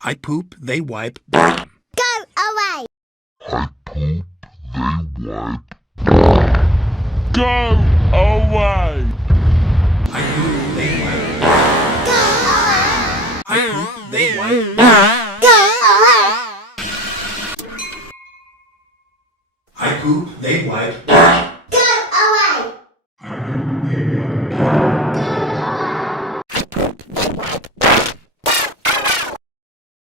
I poop, they wipe. Go away. I poop, they wipe. Go away! I poop, they wipe. Go away. I poop, they wipe. Go away. I poop, they wipe.